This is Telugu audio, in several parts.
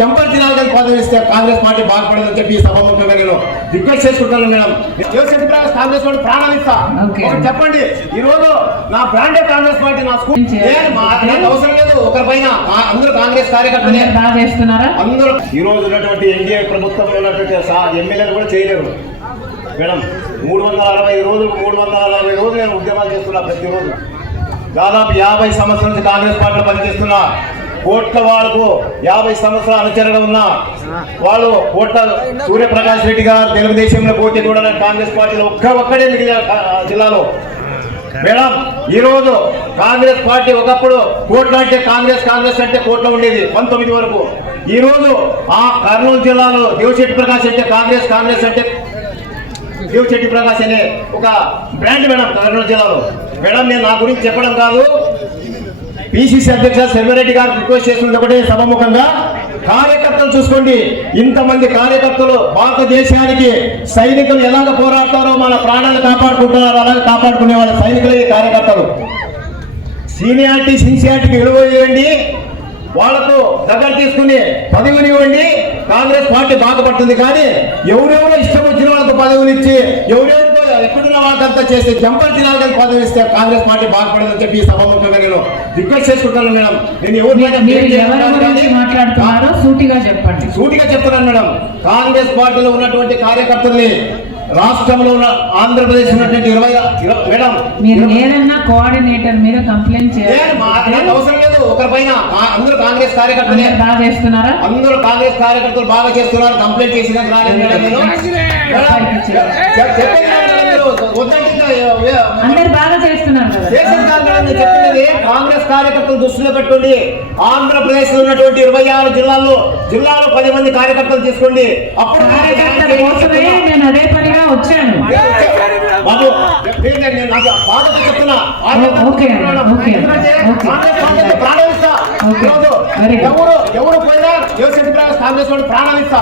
చెంపల్ దినాలకు పదవి ఇస్తే కాంగ్రెస్ పార్టీ బాగుపడదని చెప్పి ఈ సభాముఖంగా నేను రిక్వెస్ట్ చేసుకుంటాను మేడం. జోసెఫ్ బ్రాస్ కాంగ్రెస్ పార్టీ ప్రాణాలు ఇస్తా. చెప్పండి. ఈ రోజు నా బ్రాండే కాంగ్రెస్ పార్టీ నా స్కూల్. అవసరం లేదు ఒకరి పైన. అందరూ కాంగ్రెస్ కార్యకర్తలే. అందరు ఈ రోజు ఉన్నటువంటి ఎన్డీఏ ప్రభుత్వంలో ఉన్నటువంటి సా- ఎమ్మెల్యేలు కూడా చేయలేరు. మేడం మూడు వందల అరవై రోజులు మూడు వందల అరవై రోజులు నేను ఉద్యమాలు చేస్తున్నా ప్రతిరోజు. దాదాపు యాభై సంవత్సరాల నుంచి కాంగ్రెస్ పార్టీలో పనిచేస్తున్నా. కోట్ల వాళ్ళకు యాభై సంవత్సరాల అనుచరణ ఉన్న వాళ్ళు కోట్ల సూర్యప్రకాష్ రెడ్డి గారు తెలుగుదేశంలో పోటీ కూడా కాంగ్రెస్ పార్టీలో ఒక్క ఒక్కడే జిల్లాలో. మేడం ఈరోజు కాంగ్రెస్ పార్టీ ఒకప్పుడు కోట్ల అంటే కాంగ్రెస్ కాంగ్రెస్ అంటే కోట్ల ఉండేది పంతొమ్మిది వరకు. ఈరోజు ఆ కర్నూలు జిల్లాలో దేవశెట్టి ప్రకాష్ అంటే కాంగ్రెస్ కాంగ్రెస్ అంటే దేవశెట్టి ప్రకాష్ అనే ఒక బ్రాండ్ మేడం కర్నూలు జిల్లాలో. మేడం నేను నా గురించి చెప్పడం కాదు. పిసిసి అధ్యక్ష శర్మిరెడ్డి గారు రిక్వెస్ట్ చేస్తున్నది ఒకటే సభముఖంగా కార్యకర్తలు చూసుకోండి. ఇంతమంది కార్యకర్తలు భారతదేశానికి సైనికులు ఎలాగ పోరాడతారో మన ప్రాణాలు కాపాడుకుంటున్నారో అలాగే కాపాడుకునే వాళ్ళ సైనికులే ఈ కార్యకర్తలు. సీనియారిటీ సిన్సియారిటీకి విలువ ఇవ్వండి. వాళ్ళతో దగ్గర తీసుకుని పదవినివ్వండి కాంగ్రెస్ పార్టీ బాధపడుతుంది కానీ ఎవరెవరో ఇష్టం వచ్చిన వాళ్ళకు పదవులు ఎవరెవరు వాళ్ళకంతా చేస్తే జంపర్ దినాలకు పదవి ఇస్తే కాంగ్రెస్ పార్టీ బాగుపడదని చెప్పి సభాముఖంగా నేను రిక్వెస్ట్ చేసుకుంటాను మేడం. నేను ఎవరి కానీ- సూటిగా చెప్పండి. సూటిగా చెప్తున్నాను మేడం. కాంగ్రెస్ పార్టీలో ఉన్నటువంటి కార్యకర్తల్ని రాష్ట్రంలో ఉన్న ఆంధ్రప్రదేశ్ ఉన్నటువంటి ఇరవై మేడం మీరు ఏదన్నా కోఆర్డినేటర్ మీద కంప్లైంట్ చేయాలి. అవసరం లేదు. ఒకరి పైన ఆ- అందరూ కాంగ్రెస్ కార్యకర్తలే. బాగా చేస్తున్నారా? అందరూ కాంగ్రెస్ కార్యకర్తలు బాగా చేస్తున్నారు. కంప్లైంట్ చేసినందుకు రాలేదు మేడం. నేను అందరు బాగా చేస్తున్నారు చెప్తున్నది కాంగ్రెస్ కార్యకర్తలు దృష్టిలో పెట్టుకోండి. ఆంధ్రప్రదేశ్లో ఉన్నటువంటి ఇరవై ఆరు జిల్లాల్లో జిల్లాలో పది మంది కార్యకర్తలు తీసుకోండి. అప్పుడు నేను అదే పనిగా వచ్చాను. బాబు నేను నాకు బాధతో చెప్తున్నా. ఓకే ఎవరు ఎవరు పోయినా యోసేపు బ్రాస్ కాంగ్రెస్ పార్టీ ప్రాణం ఇస్తా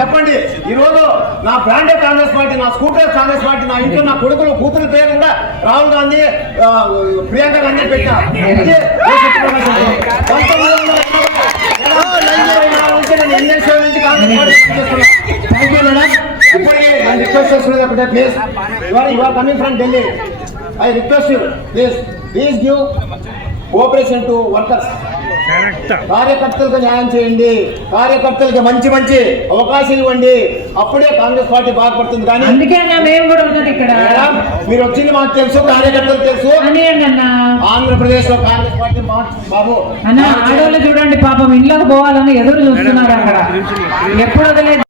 చెప్పండి. ఈ రోజు నా బ్రాండే కాంగ్రెస్ పార్టీ నా స్కూటర్ కాంగ్రెస్ పార్టీ నా ఇంట్లో నా కొడుకులు కూతురు పేరు కూడా రాహుల్ గాంధీ ప్రియాంక గాంధీ పెట్టిన. నేను. ఇప్పటికే రిక్వెస్ట్ చేస్తున్నది ఒకటే please your your coming from Delhi I request you please please give cooperation to workers కార్యకర్తలకు న్యాయం చేయండి. కార్యకర్తలకు మంచి మంచి అవకాశం ఇవ్వండి. అప్పుడే కాంగ్రెస్ పార్టీ బాగుపడుతుంది. కానీ అందుకే అన్న మేము కూడా ఉన్నది ఇక్కడ. మీరు వచ్చింది మాకు తెలుసు కార్యకర్తలు తెలుసు. ఆంధ్రప్రదేశ్లో కాంగ్రెస్ పార్టీ బాబు. అన్న ఆడవాళ్ళు చూడండి పాపం ఇళ్ళకి పోవాలని ఎదురు చూస్తున్నారు అక్కడ. ఎప్పుడు వదిలేదు